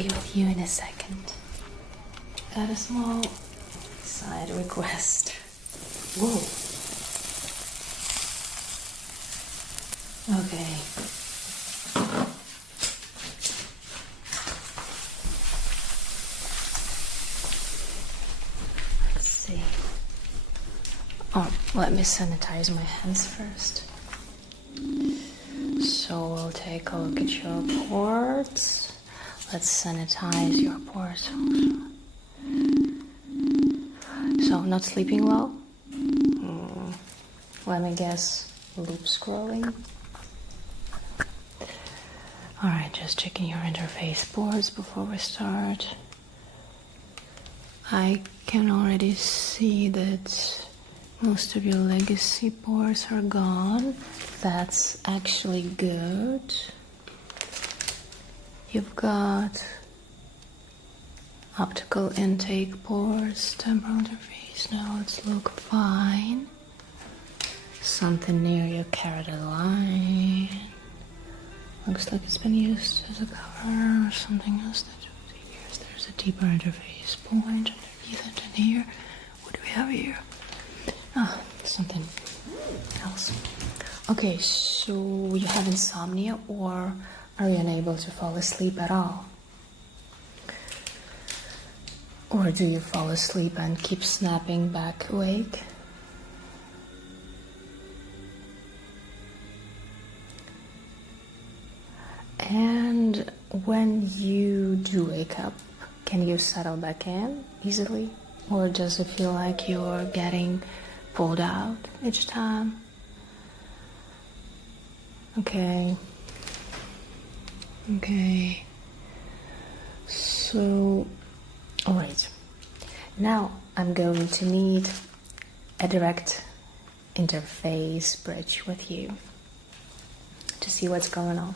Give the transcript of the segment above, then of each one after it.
be with you in a second. Got a small side request. Whoa. Okay. Let's see. Oh, let me sanitize my hands first. So we'll take a look at your pores. Let's sanitize your pores. So, not sleeping well? Let me guess, loop scrolling? Alright, just checking your interface pores before we start. I can already see that most of your legacy pores are gone. That's actually good. You've got optical intake pores, temporal interface nodes look fine. Something near your carotid line. Looks like it's been used as a cover or something else. There's a deeper interface point underneath it in here. What do we have here? Ah, something else. Okay, so you have insomnia, or are you unable to fall asleep at all? Or do you fall asleep and keep snapping back awake? And when you do wake up, can you settle back in easily? Or does it feel like you're getting pulled out each time? Okay. So, alright. Now I'm going to need a direct interface bridge with you to see what's going on.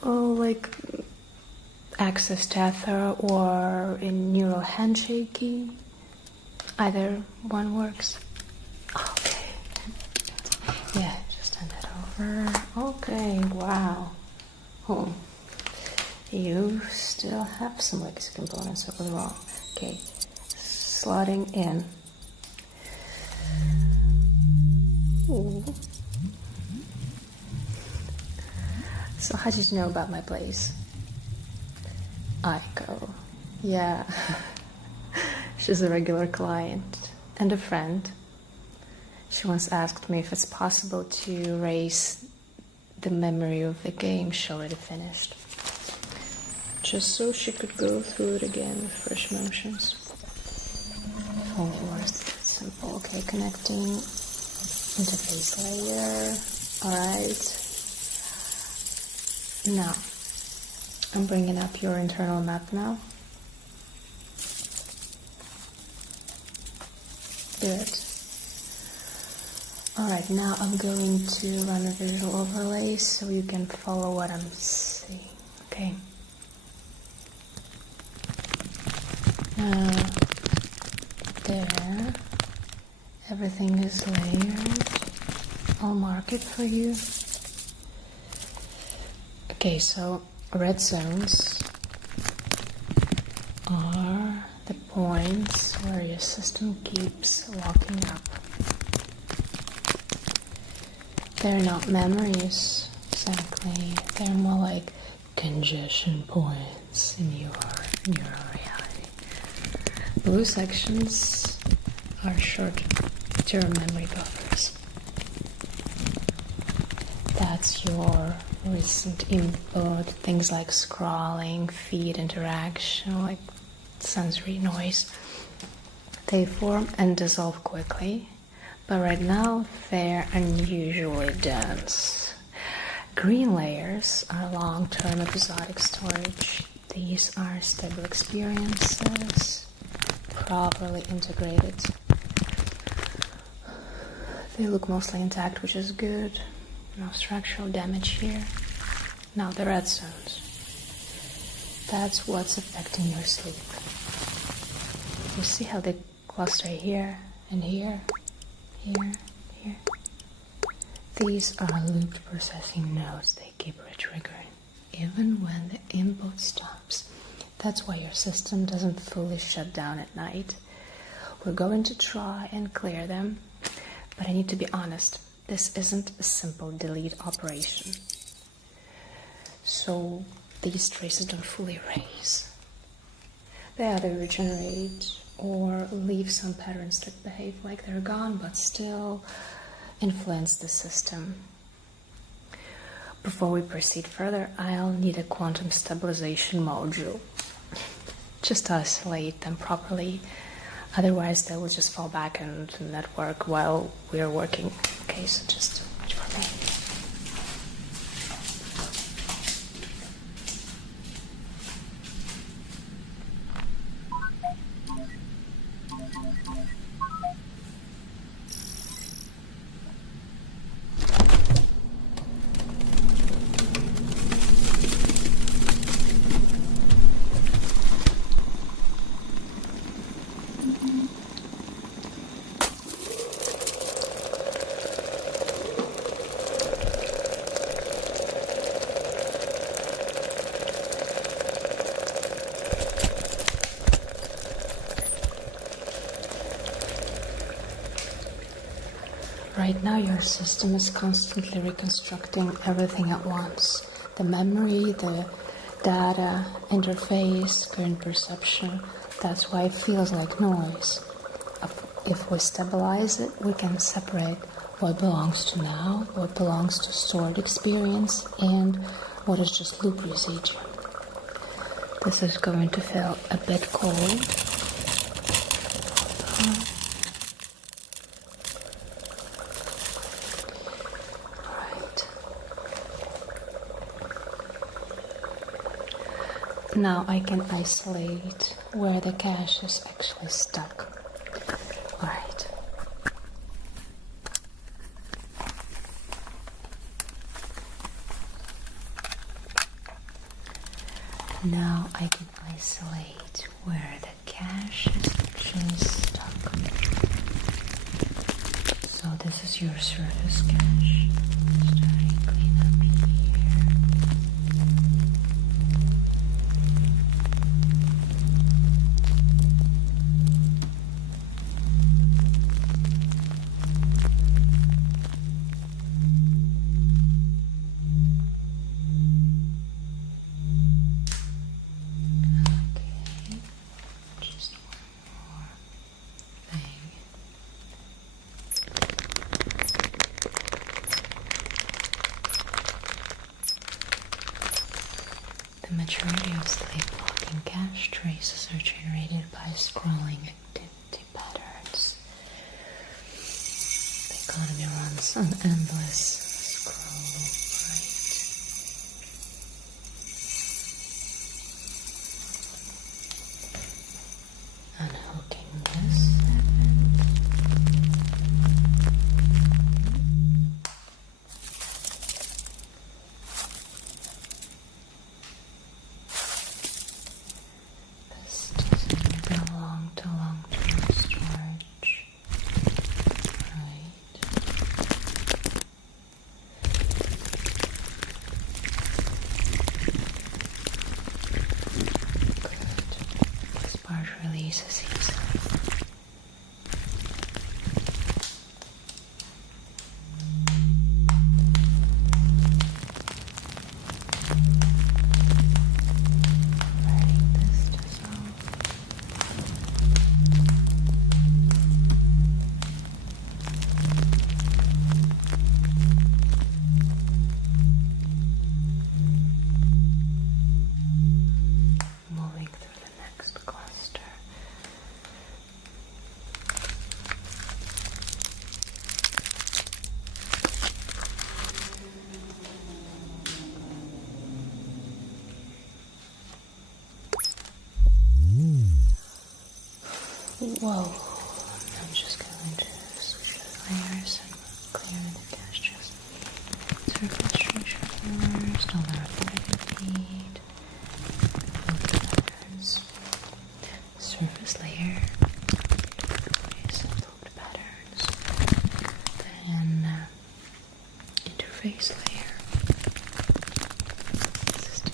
Like access tether or in neural handshakey. Either one works. Okay. Yeah, just turn that over. Okay, wow. Oh, you still have some legacy components over the wall. Okay, slotting in. Ooh. So how did you know about my place? Aiko. Yeah. She's a regular client and a friend. She once asked me if it's possible to erase the memory of the game she already finished, just so she could go through it again with fresh motions. If only it was that simple. Okay, connecting interface layer. Alright. Now, I'm bringing up your internal map now. Good. Alright, now I'm going to run a visual overlay so you can follow what I'm seeing. Okay. Now, there. Everything is layered. I'll mark it for you. Okay, so red zones are the points where your system keeps locking up. They're not memories, exactly. They're more like congestion points in your neural reality. Blue sections are short-term memory buffers. That's your recent input, things like scrolling, feed interaction, like sensory noise. They form and dissolve quickly, but right now they're unusually dense. Green layers are long-term episodic storage. These are stable experiences, properly integrated. They look mostly intact, which is good. No structural damage here. Now the red zones. That's what's affecting your sleep. You see how they cluster here and here, here, here? These are looped processing nodes. They keep retriggering. even when the input stops. That's why your system doesn't fully shut down at night. We're going to try and clear them, but I need to be honest, this isn't a simple delete operation. So these traces don't fully erase. They either regenerate or leave some patterns that behave like they're gone but still influence the system. Before we proceed further, I'll need a quantum stabilization module just to isolate them properly. Otherwise, they will just fall back and not work while we're working. Okay, so just watch for me. Right now your system is constantly reconstructing everything at once. The memory, the data, interface, current perception. That's why it feels like noise. If we stabilize it, we can separate what belongs to now, what belongs to stored experience, and what is just loop procedure. This is going to feel a bit cold. Now I can isolate where the cache is actually stuck. Alright. Now I can isolate where the cache is actually stuck. So this is your surface cache. Starting clean up here. The majority of sleep-blocking cache traces are generated by scrolling activity patterns. The economy runs on endless scroll, right? Unhooking this releases easily. Letting this dissolve. Moving through the next cluster. Whoa, I'm just going to switch the layers and clear the cache just surface structure layers, no matter feed, patterns, surface layer, looped patterns, then interface layer, system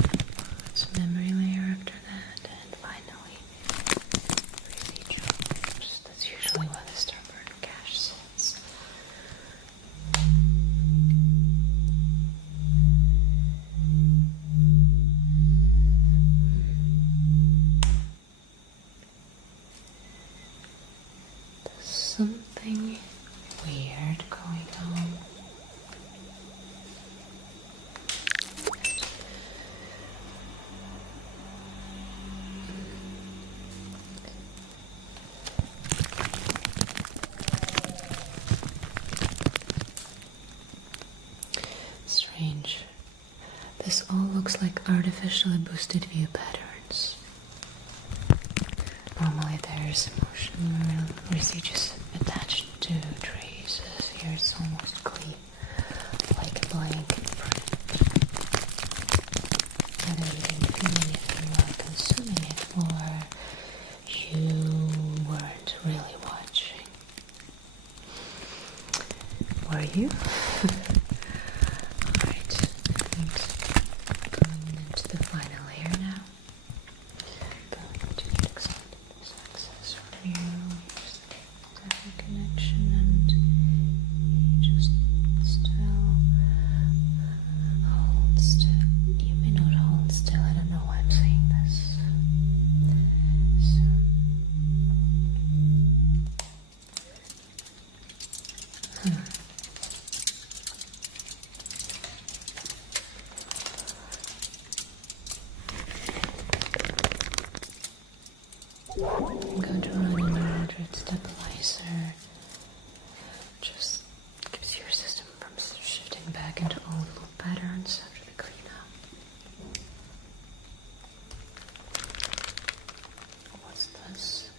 this all looks like artificially boosted view patterns. Normally there's emotional residues attached to traces. Here it's almost clean, like a blanket print. Whether you didn't feel anything while consuming it, or you weren't really watching. Were you? Alright, and going into the final layer now. Going to get access from you. Here's the connection, and you just still hold still. You may not hold still, I don't know why I'm saying this. So I'm going to run a moderate stabilizer. Just gives your system from shifting back into old loop patterns after the cleanup. What's this?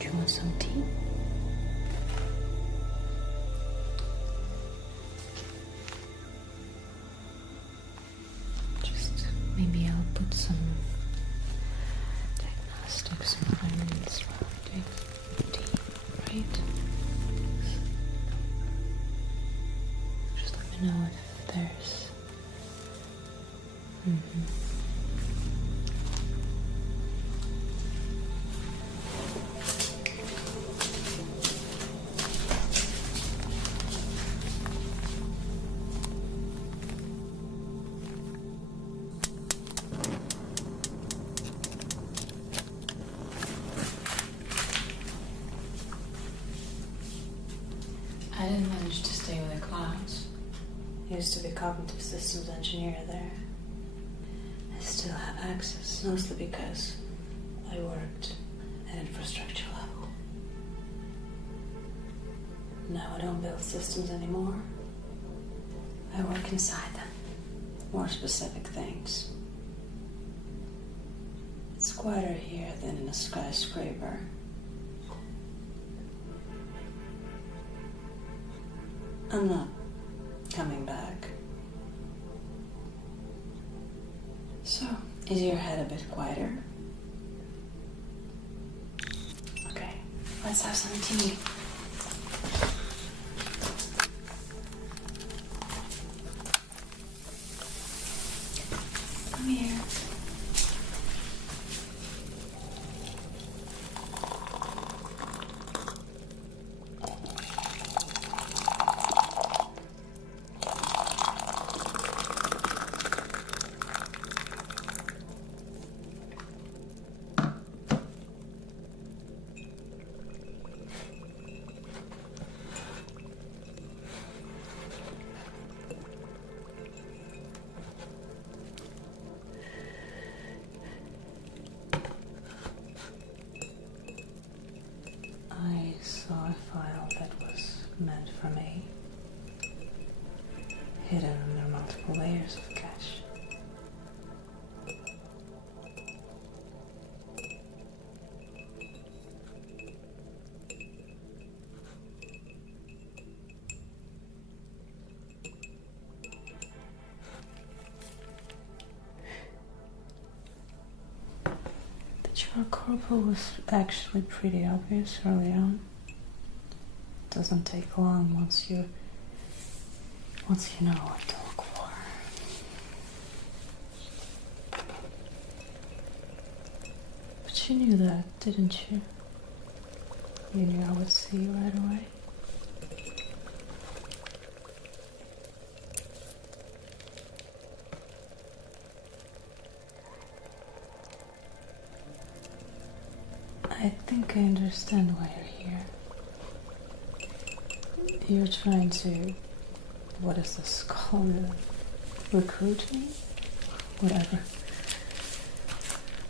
Do you want some tea? Just maybe I'll put some diagnostics lines while I take tea, right? Just let me know if there's I didn't manage to stay with the clouds. I used to be cognitive systems engineer there. I still have access, mostly because I worked at infrastructure level. Now I don't build systems anymore. I work inside them. More specific things. It's quieter here than in a skyscraper. I'm not coming back. So, is your head a bit quieter? Okay, let's have some tea. Come here. I saw a file that was meant for me, hidden under multiple layers of cache. Your corporal was actually pretty obvious early on. It doesn't take long once you know what to look for. But you knew that, didn't you? You knew I would see you right away. I think I understand why you're here. You're trying to, what is this called? recruit me? Whatever.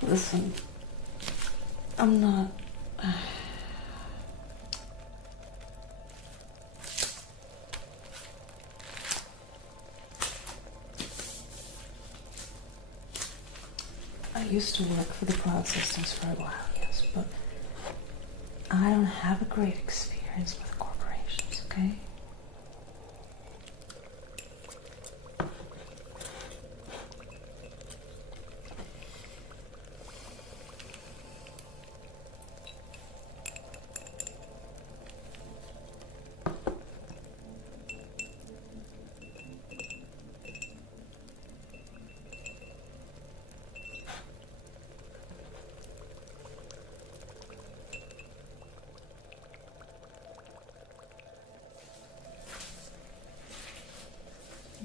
Listen, I'm not... I used to work for the cloud systems for a while, yes, but I don't have a great experience with corporations, okay?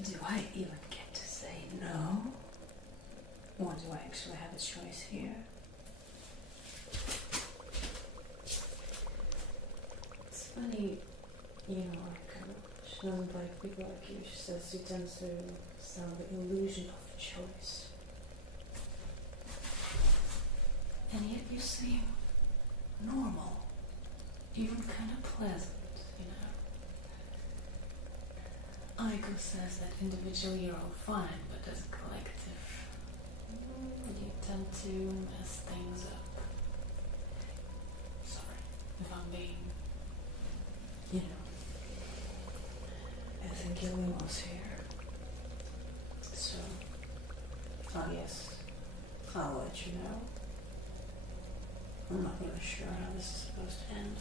Do I even get to say no? Or do I actually have a choice here? It's funny, you know, she doesn't like people like you. She says you tend to sell the illusion of choice. And yet you seem normal, even kind of pleasant, you know. Aiko says that individually you're all fine, but as a collective, you tend to mess things up. Sorry if I'm being, you know. I think Gillian was here. So, yes, I'll let you know. I'm not really sure how this is supposed to end.